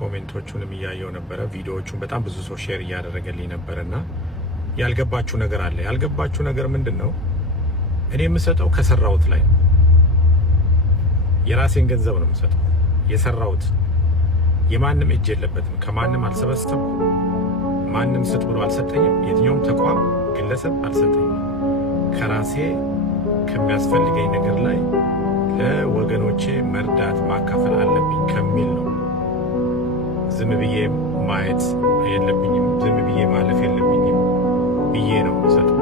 ኮሜንቶቹንም እያየው ነበረ። ቪዲዮዎቹን በጣም ብዙ ሰው ሼር እያደረገልኝ ነበርና ያልገባችሁ ነገር አለ። ያልገባችሁ ነገር ምንድነው? እኔ የምሰጠው ከሰራውት ላይ ነው። የራሴን ገንዘብ ነው የምሰጠው። የሰራውት የማንም እጅ የለበትም። ከማንም አልሰበሰብኩም። ማንም ስጥ ብሎ አልሰጠኝም። የትኛውም ተቋም ግለሰብ አልሰጠኝም። ከራሴ ከሚያስፈልገኝ ነገር ላይ ለወገኖቼ መርዳት ማካፈል አለብኝ ከሚል ነው። ዝም ብዬ ማየት የለብኝም፣ ዝም ብዬ ማለፍ የለብኝም ብዬ ነው የምሰጠው።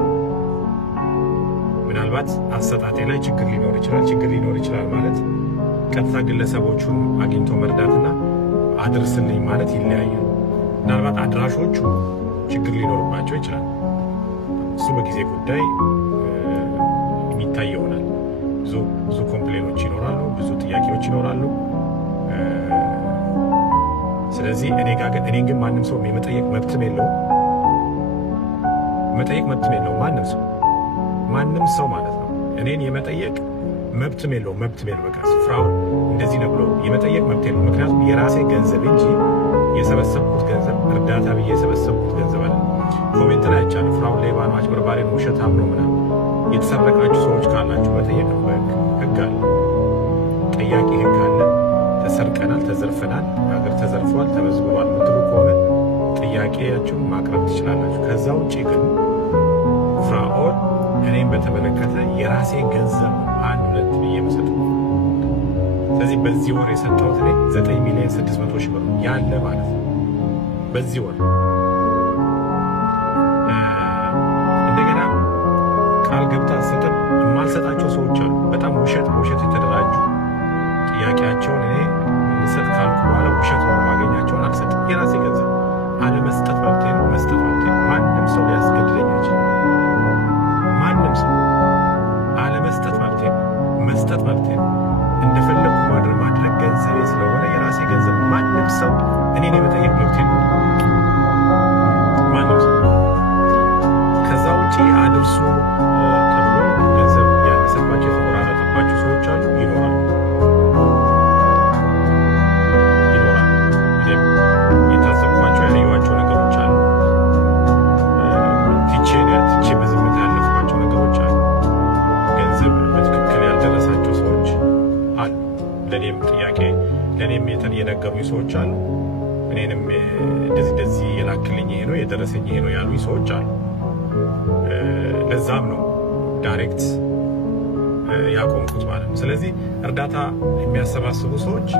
ምናልባት አሰጣጤ ላይ ችግር ሊኖር ይችላል ማለት ቀጥታ ግለሰቦቹን አግኝቶ መርዳትና አድርስልኝ ማለት ይለያያል። ምናልባት አድራሾቹ ችግር ሊኖርባቸው ይችላል። እሱ በጊዜ ጉዳይ የሚታይ ይሆናል። ብዙ ኮምፕሌኖች ይኖራሉ፣ ብዙ ጥያቄዎች ይኖራሉ። ስለዚህ እኔ ግን ማንም ሰው የመጠየቅ መብትም የለውም። ማንም ሰው ማለት ነው እኔን የመጠየቅ መብትም የለውም። በቃ ስፍራውን እንደዚህ ነው ብሎ የመጠየቅ መብት የለውም። ምክንያቱም የራሴ ገንዘብ እንጂ የሰበሰብኩት ገንዘብ እርዳታ ብዬ የሰበሰብኩት ገንዘብ አለ። ኮሜንት ላይ አይቻለሁ። ፍራውን ሌባ ነው፣ አጭበርባሪ ነው፣ ውሸታም ነው ምናምን። የተሰረቃችሁ ሰዎች ካላችሁ መጠየቅ ነው። ህግ አለ፣ ጠያቂ ህግ አለ። ተሰርቀናል፣ ተዘርፈናል፣ ሀገር ተዘርፏል፣ ተመዝግቧል ምትሉ ከሆነ ጥያቄያችሁን ማቅረብ ትችላላችሁ። ከዛ ውጭ ግን ፍራኦል እኔም በተመለከተ የራሴ ገንዘብ 1-2 ብዬ መሰጠው። ስለዚህ በዚህ ወር የሰጠሁት እኔ 9,600,000 ብር ያለ ማለት ነው። በዚህ ወር እንደገና ቃል ገብታ ሰጠን የማልሰጣቸው ሰዎች አሉ። በጣም ውሸት የተደራጁ ጥያቄያቸውን እኔ ልሰጥ ካልኩ በኋላ ውሸት ነው ማገኛቸውን አልሰጥም። የራሴ ገንዘብ አለመስጠት መብቴ ነው፣ መስጠት መብቴ ነው። ማንም ሰው ሊያስገድደኝ አይችልም። ማንም ሰው አለመስጠት መብቴ ነው፣ መስጠት መብቴ ነው። እንደፈለኩ ማድረግ ገንዘቤ ስለሆነ የራሴ ገንዘብ ማንም ሰው እኔን የመጠየቅ መብቴ ነው። ማንም ሰው ከዛ ውጪ አድርሱ ተብሎ ገንዘብ ያነሰባቸው የተቆራረጠባቸው ሰዎች አሉ፣ ይኖራሉ። የታዘብኳቸው ያየኋቸው ነገሮች አሉ። ትቼ በዝምታ ያለፍኳቸው ነገሮች አሉ። ገንዘብ በትክክል ያልደረሳቸው ሰዎች አሉ። ለእኔም የነገሩኝ ሰዎች አሉ። እኔንም እንደዚህ የላክልኝ ይሄ ነው የደረሰኝ ይሄ ነው ያሉኝ ሰዎች አሉ። ለዛም ነው ዳይሬክት ያቆምኩት ማለት ነው። ስለዚህ እርዳታ የሚያሰባስቡ ሰዎች